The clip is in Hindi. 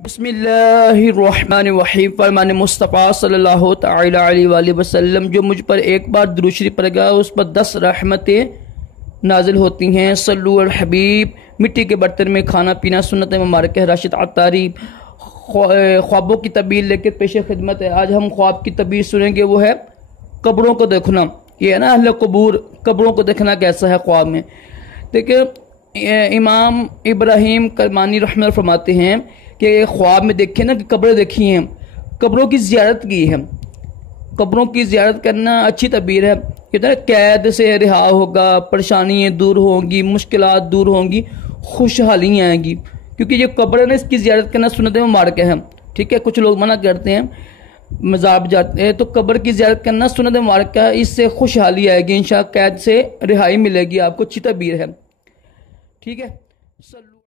बिस्मिल्लाहिर्रहमानिर्रहीम। फरमान मुस्तफ़ा सल्लल्लाहु तआला अलैहि वसल्लम, जो मुझ पर एक बार दुरूद शरीफ पढ़ेगा उस पर 10 रहमतें नाजिल होती हैं। सल्लु अल हबीब। मिट्टी के बर्तन में खाना पीना सुन्नत मुबारक है। राशिद अत्तारी ख्वाबों की तबीर लेकर पेश खिदमत है। आज हम ख्वाब की तबीर सुनेंगे, वो है कब्रों को देखना। ये है ना अहले कबूर, कब्रों को देखना कैसा है ख्वाब में। देखिए इमाम इब्राहिम करमानी रहमतुल्लाह फरमाते हैं कि ख्वाब में देखे ना कि कब्रें देखी हैं, कब्रों की ज़ियारत की है। कब्रों की ज़ियारत करना अच्छी तबीर है। कहते हैं कैद से रिहा होगा, परेशानियाँ दूर होंगी, मुश्किलात दूर होंगी, खुशहाली आएंगी। क्योंकि ये कब्र है ना, इसकी ज़ियारत करना सुन्नत मुबारक है। ठीक है, कुछ लोग मना करते हैं, मज़ाब जाते हैं, तो कब्र की ज़ियारत करना सुन्नत मुबारक है। इससे खुशहाली आएगी इंशाअल्लाह, कैद से रिहाई मिलेगी आपको। अच्छी तबीर है। ठीक है।